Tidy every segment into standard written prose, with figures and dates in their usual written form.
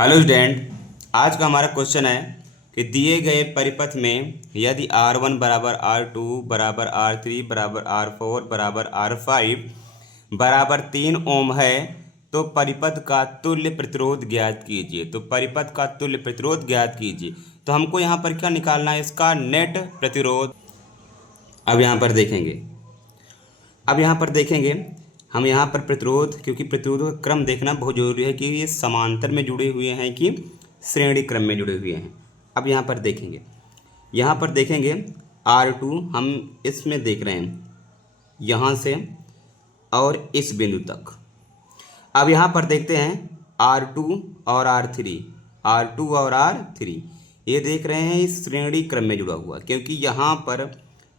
Hello student, आज का हमारा क्वेश्चन है कि दिए गए परिपथ में यदि R1 बराबर R2 बराबर R3 बराबर R4 बराबर R5 बराबर 3 ओम है तो परिपथ का तुल्य प्रतिरोध ज्ञात कीजिए। तो परिपथ का तुल्य प्रतिरोध ज्ञात कीजिए। तो हमको यहाँ पर क्या निकालना है, इसका नेट प्रतिरोध। अब यहाँ पर देखेंगे हम यहाँ पर प्रतिरोध, क्योंकि प्रतिरोधों का क्रम देखना बहुत जरूरी है कि ये समांतर में जुड़े हुए हैं कि श्रेणी क्रम में जुड़े हुए हैं। अब यहाँ पर देखेंगे R2 हम इसमें देख रहे हैं यहाँ से और इस बिंदु तक। अब यहाँ पर देखते हैं R2 और R3 ये देख रहे हैं इस श्रेणी क्रम में जुड़ा हुआ, क्योंकि यहाँ पर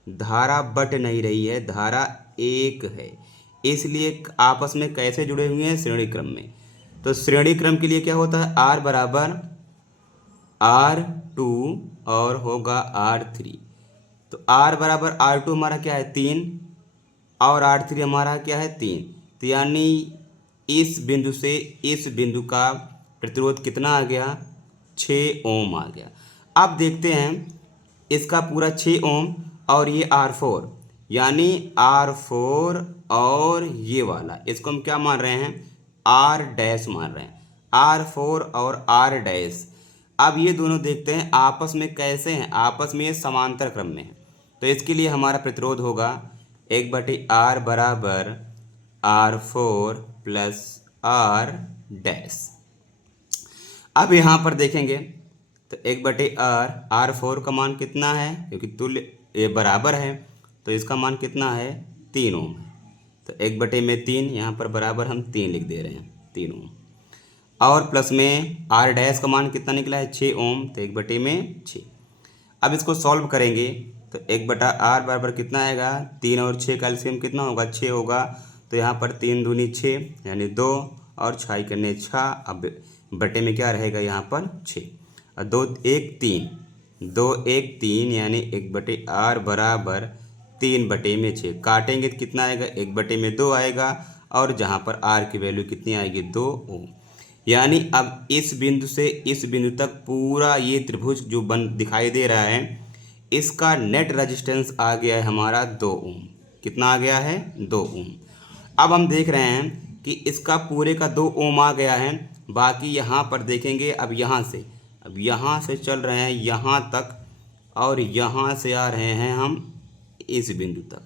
धारा बट नहीं रही है, धारा एक है, इसलिए आपस में कैसे जुड़े हुए हैं, श्रेणी क्रम में। तो श्रेणी क्रम के लिए क्या होता है, R बराबर R2 और होगा R3। तो R बराबर R2 हमारा क्या है 3 और R3 हमारा क्या है 3। तो यानी इस बिंदु से इस बिंदु का प्रतिरोध कितना आ गया, 6 ओम आ गया। अब देखते हैं इसका पूरा 6 ओम और ये R4, यानी R4 और ये वाला, इसको हम क्या मान रहे हैं, R डैश मान रहे हैं, R4 और R डैश। अब ये दोनों देखते हैं आपस में कैसे हैं, आपस में ये समांतर क्रम में है। तो इसके लिए हमारा प्रतिरोध होगा 1/R बराबर R4 प्लस R डैश। अब यहाँ पर देखेंगे तो 1/R, R4 का मान कितना है, क्योंकि तुल्य ये बराबर है तो इसका मान कितना है 3 ओम है। तो 1/3 यहाँ पर बराबर हम 3 लिख दे रहे हैं, 3 ओम। और प्लस में R डैश का मान कितना निकला है 6 ओम, तो 1/6। अब इसको सॉल्व करेंगे तो 1/R बराबर कितना आएगा, 3 और 6 का एलसीएम कितना होगा, 6 होगा। तो यहाँ पर 3 दूनी 6 यानी 2 और 6 करने 6। अब बटे में क्या रहेगा यहाँ पर 6 और 2 1 3, 2 1 3 यानी 1/R बराबर 3/6। काटेंगे तो कितना आएगा, 1/2 आएगा और जहाँ पर R की वैल्यू कितनी आएगी 2 ओम। यानी अब इस बिंदु से इस बिंदु तक पूरा ये त्रिभुज जो दिखाई दे रहा है, इसका नेट रेजिस्टेंस आ गया है हमारा 2 ओम। कितना आ गया है, 2 ओम। अब हम देख रहे हैं कि इसका पूरे का 2 ओम आ गया है। बाकी यहाँ पर देखेंगे अब यहाँ से चल रहे हैं यहाँ तक और यहाँ से आ रहे हैं हम इस बिंदु तक।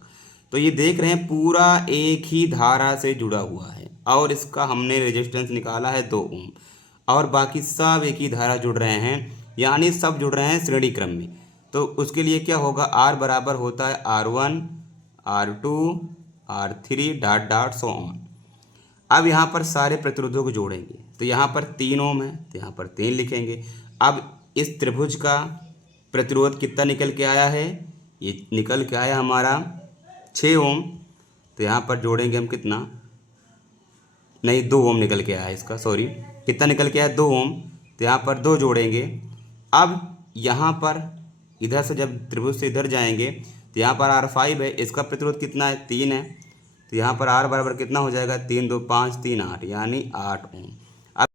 तो ये देख रहे हैं पूरा एक ही धारा से जुड़ा हुआ है और इसका हमने रेजिस्टेंस निकाला है 2 ओम और बाकी सब एक ही धारा जुड़ रहे हैं, यानी सब जुड़ रहे हैं श्रेणी क्रम में। तो उसके लिए क्या होगा, R बराबर होता है R1 R2 R3 dot dot so on. अब यहाँ पर सारे प्रतिरोधों को जोड़ेंगे तो यहाँ पर 3 ओम है तो यहाँ पर 3 लिखेंगे। अब इस त्रिभुज का प्रतिरोध कितना निकल के आया है, ये निकल के आया हमारा 6 ओम। तो यहाँ पर जोड़ेंगे हम कितना, नहीं 2 ओम निकल के आया है इसका, सॉरी कितना निकल के आया 2 ओम। तो यहाँ पर 2 जोड़ेंगे। अब यहाँ पर इधर से जब त्रिभुज से इधर जाएंगे तो यहाँ पर R5 है, इसका प्रतिरोध कितना है 3 है। तो यहाँ पर R बराबर कितना हो जाएगा, 3 2 5 3 8 यानी 8 ओम।